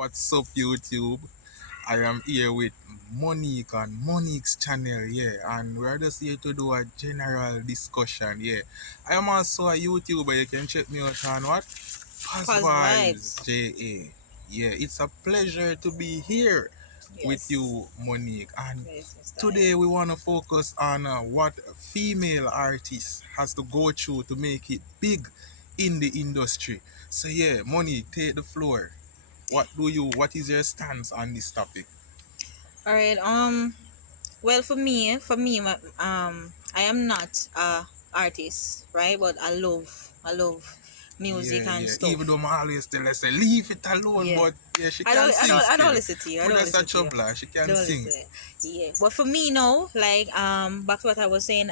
What's up, YouTube? I am here with Monique on Monique's channel, yeah, and we're just here to do a general discussion, yeah. I am also a YouTuber. You can check me out on what? Paz Pause Vibes vibes. JA. Yeah, it's a pleasure to be here with Yes. you, Monique. And Yes, Mr. today M. we want to focus on what female artists has to go through to make it big in the industry. So yeah, Monique, take the floor. What is your stance on this topic? All right. Well, I am not a artist, right? But I love music Yeah, and yeah. Even though stuff. I always tell her say leave it alone, Yeah. but yeah, she can sing I don't still. listen to you. I But don't that's a listen to you. troubler. She can Don't sing. listen. Yeah. But for me, no. Like back to what I was saying.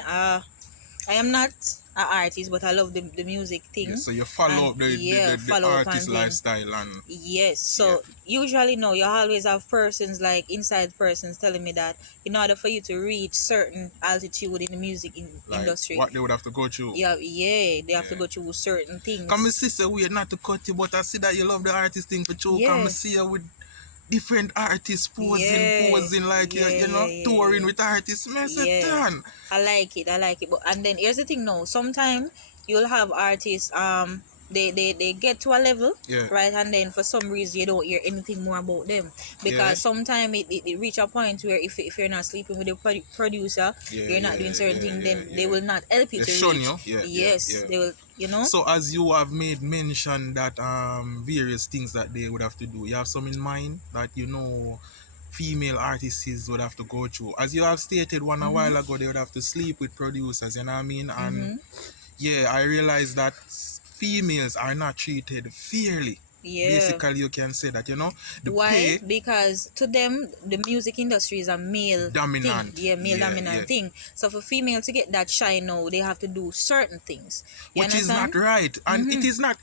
I am not an artist, but I love the music Yeah, thing, so you follow and up yeah, the follow up artist and thing. lifestyle and Yes. yeah. So usually, no, you always have persons like inside persons telling me that in order for you to reach certain altitude in the Like industry, what they would have to go through. they have to Yeah. go through certain Come and things. see say we not to cut you, but I see that you love the artist thing for true. Come and Yeah, see you with different artists yeah, posing like yeah, yeah, touring yeah, with artists. Man, I say, yeah. "Turn." I like it. I like it. But and then here's the thing. No, sometimes you'll have artists. They get to a level, Yeah, right, and then for some reason you don't hear anything more about them yeah, because sometimes it reach a point where if you're not sleeping with the producer, yeah, you're not yeah, doing certain yeah, things, yeah, then they yeah. will not help you They to shun reach. you. Yeah, yeah, Yes, yeah. they will. You know. So as you have made mention that various things that they would have to do, you have some in mind that female artists would have to go through. As you have stated one a Mhm. while ago, they would have to sleep with producers, you know what I mean? And Mhm. yeah, I realize that females are not treated fairly. Yeah. Basically, you can say that, the Why? pay Because to them, the music industry is a male thing. dominant. Yeah, male Yeah, yeah. dominant thing. So for female to get that shine now, they have to do certain things. You Which is not understand? right, and it Mm-hmm. is not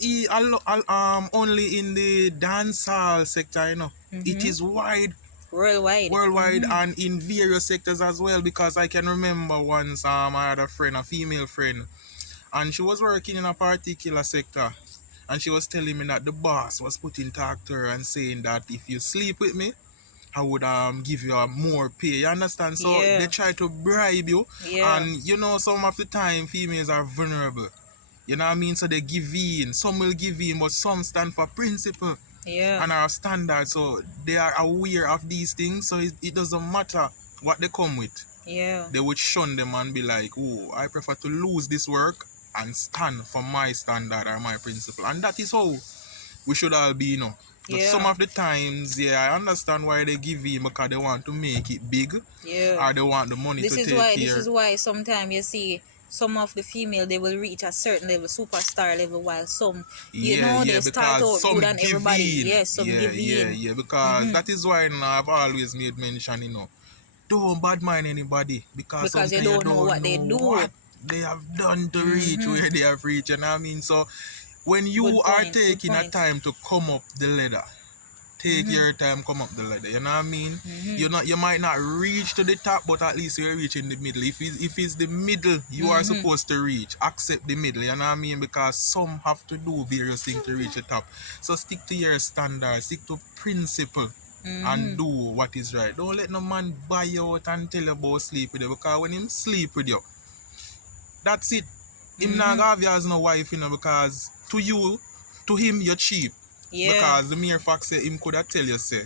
only in the dancehall sector, it Mm-hmm. is wide Worldwide. worldwide Mm-hmm. and in various sectors as well, because I can remember once I had a friend, a female friend, and she was working in a particular sector, and she was telling me that the boss was putting talk to her and saying that if you sleep with me, I would give you a more pay. You understand? So they Yeah. try to bribe you, Yeah. and some of the time females are vulnerable. You know what I mean? So they give in. Some will give in, but some stand for principle Yeah. and our standards. So they are aware of these things. So it doesn't matter what they come with. Yeah. They would shun them and be like, oh, I prefer to lose this work and stand for my standard or my principle. And that is how we should all be. But some Yeah. of the times, yeah, I understand why they give in, because they want to make it big Yeah. or they want the money to This is take why. This care. is why sometimes you see some of the female they will reach a certain level, superstar level, while some, Yeah, they yeah, start because out good some and give everybody. in. Yes, some Yeah, give yeah, in. yeah. Because Mm-hmm. that is why I've always made mention, don't bad mind anybody. Because Because you sometimes you don't know don't what they know do. what they have done to reach Mm-hmm. where they have reached. You know what I mean? So when you Good are point. Good taking a point. time to come up the ladder, take Mm-hmm. your time, come up the ladder. You know what I mean? Mm-hmm. You might not reach to the top, but at least you're reaching the middle. If it's the middle you are Mm-hmm. supposed to reach, accept the middle. You know what I mean? Because some have to do various things to reach the top. So stick to your standards, stick to principle, and Mm-hmm. do what is right. Don't let no man buy you out and tell you about sleep with you. Because when him sleep with you, that's it. Him not Mm-hmm. have you as no wife, because to him you're cheap. Yeah. Because the mere fact say him could have tell you say,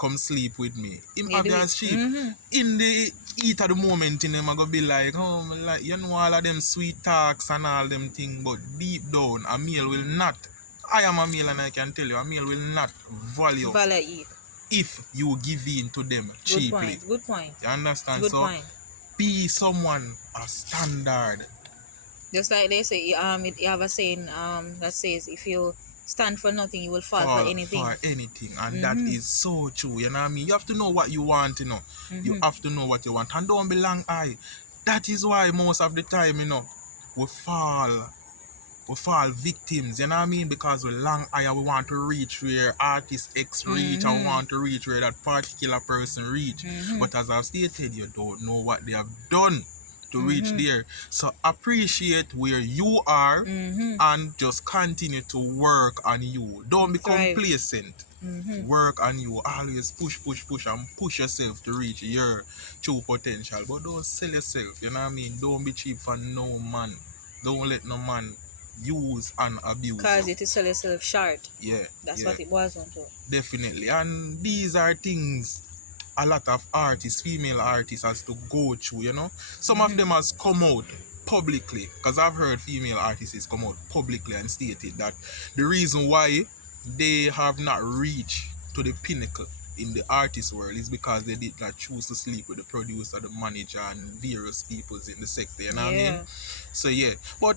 come sleep with me. Him You have do you it. as cheap. Mm-hmm. In the heat of the moment in him I go be like, oh me like all of them sweet talks and all them things, but deep down a male will not. I am a male and I can tell you a male will not value Valai. if you give in to them Good cheaply. point. Good point. You understand? Good So point. be someone a standard. Just like they say, you have a saying that says if you stand for nothing, you will fall for For anything. anything, and that Mm-hmm. is so true. You know what I mean? You have to know what you want. You Mm-hmm. have to know what you want, and don't be long eye. That is why most of the time, we fall victims. You know what I mean? Because we long eye and we want to reach where artist X reach, and we Mm-hmm. want to reach where that particular person reach. Mm-hmm. But as I've stated, you don't know what they have done to reach there. So appreciate where you are and just continue to work on you. Don't be Thrive. complacent. Work on you. Always push and push yourself to reach your true potential. But don't sell yourself. You know what I mean? Don't be cheap for no man. Don't let no man use and abuse Cause you. you to sell yourself short. Yeah. That's yeah. what it was on to. Definitely. And these are things a lot of artists, female artists, has to go through, you know. Some of them has come out publicly, because I've heard female artists come out publicly and stated that the reason why they have not reached to the pinnacle in the artist world is because they did not choose to sleep with the producer, the manager, and various peoples in the sector, you know what I mean? So yeah, but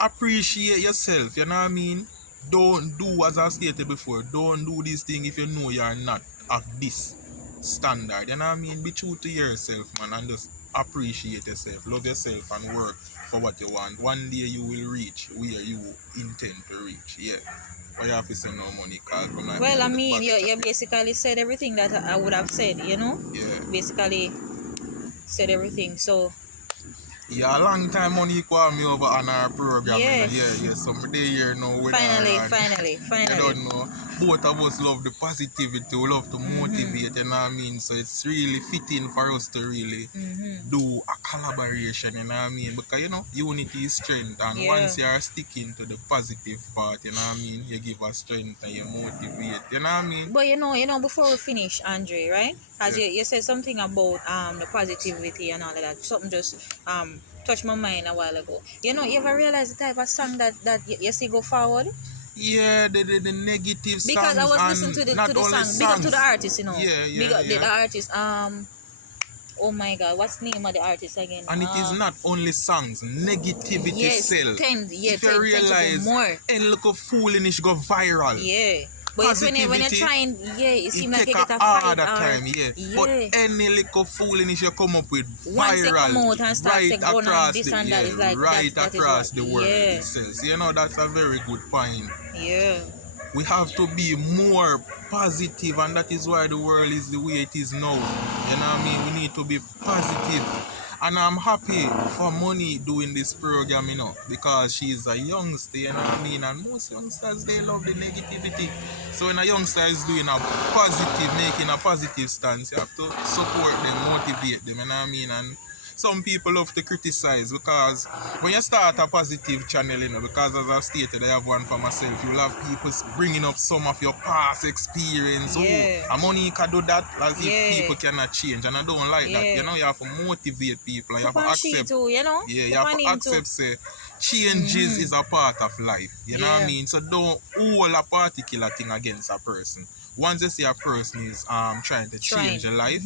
appreciate yourself, you know what I mean? Don't do, as I stated before, don't do this thing if you know you're not of this standard, you know what I mean? Be true to yourself, man, and just appreciate yourself, love yourself, and work for what you want. One day you will reach where you intend to reach, yeah. But you have to send no money, cause from like Well, I mean, you basically said everything that I would have said, you know? yeah. Basically said everything. So Yeah, a long time money call me over on our program. Yes. You know? Yeah. So I'm there here now with finally, her. And finally. you don't know. Both of us love the positivity, we love to motivate, you know what I mean? So it's really fitting for us to really do a collaboration, you know what I mean? Because you know, unity is strength, and Yeah. once you are sticking to the positive part, you know what I mean, you give us strength and you motivate, you know what I mean? But you know, before we finish, Andre, right? As Yeah. you said something about the positivity and all of that. Something just touched my mind a while ago. You know, you ever realize the type of song that you see go forward? Yeah, the negative songs, Because I was and listening to the not only song. Big up to songs. the artist, you know. Yeah, Big up the yeah. artist. Oh my God, what's the name of the artist again? And it is not only songs, negativity yes, sells. If you tend to realize, go more. and look how foolishness go viral. Yeah. But it's when you're Positivity, trying, it seems like you take get a a fight. harder or- time, yeah. But any little foolishness you come up with Once they come viral, out and start right saying, "Oh, no, across this the, and that," yeah, it's like, right that is across what- the world, yeah. it says. You know, that's a very good point. Yeah. We have to be more positive, and that is why the world is the way it is now. You know what I mean? We need to be positive. And I'm happy for Money doing this program, you know, because she's a youngster, you know what I mean? And most youngsters, they love the negativity. So when a youngster is doing a positive, making a positive stance, you have to support them, motivate them, you know what I mean? And some people love to criticize, because when you start a positive channel, you know, because as I've stated, I have one for myself, you'll have people bringing up some of your past experience. Yeah. Oh, money can do that, as Yeah. if people cannot change, and I don't like that. Yeah. You know, you have to motivate people, and you have Put to on she accept. too, you know? Yeah, you Put have on to him too. accept, say, changes is a part of life. You know what I Yeah. mean? So don't hold a particular thing against a person. Once you see a person is trying to change their life,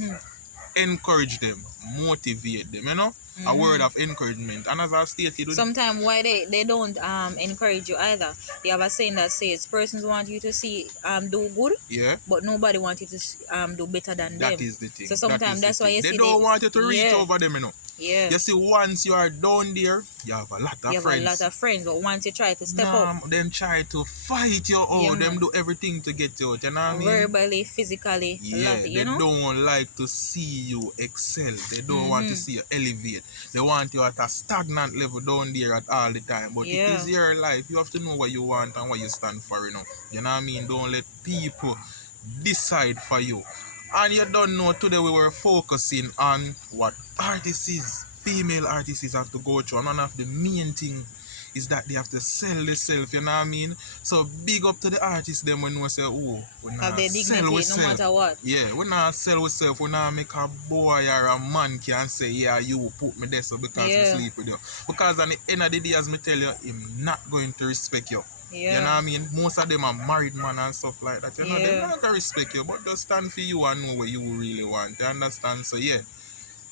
encourage them, motivate them, you know? A word of encouragement. And as I've stated, Sometimes why they don't encourage you either. You have a saying that says persons want you to see do good, yeah, but nobody wants you to do better than them. that is the thing. So sometimes that's why you they see don't want you to reach yeah. over them, you know. Yeah. You see, once you are down there, you have a lot of You have friends. a lot of friends, but once you try to step up Them try to fight you out. Yeah, them man. do everything to get you out. You know what I mean? verbally, physically, a Yeah, lot, they you know? don't like to see you excel. They don't want to see you elevate. They want you at a stagnant level down there at all the time. But Yeah. it is your life. You have to know what you want and what you stand for, you know. You know what I mean? Don't let people decide for you. And you don't know, today we were focusing on what artists, female artists have to go through. And one of the main thing is that they have to sell themselves, you know what I mean? So big up to the artists them when we say, oh, we Have not their sell dignity no ourselves. matter what. Yeah, we not sell ourselves, we not make a boy or a man can say, yeah, you put me there so because Yeah. we sleep with you. Because at the end of the day, as me tell you, him not going to respect you. Yeah. You know what I mean? Most of them are married man and stuff like that. You know, Yeah. they're not gonna respect you, but just stand for you and know what you really want. You understand? So yeah.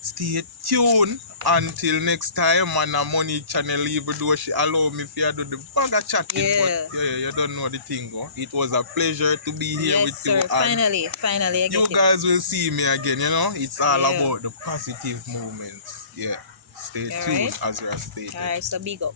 Stay tuned until next time, and a Money channel, even though she allow me if you do the bag of chatting, Yeah. but yeah, you don't know the thing. Oh. It was a pleasure to be here Yes, with sir. you. And Finally, I you get it. guys will see me again, you know? It's all Yeah. about the positive moments. Yeah. Stay All tuned right. as we are stating. Alright, so big up.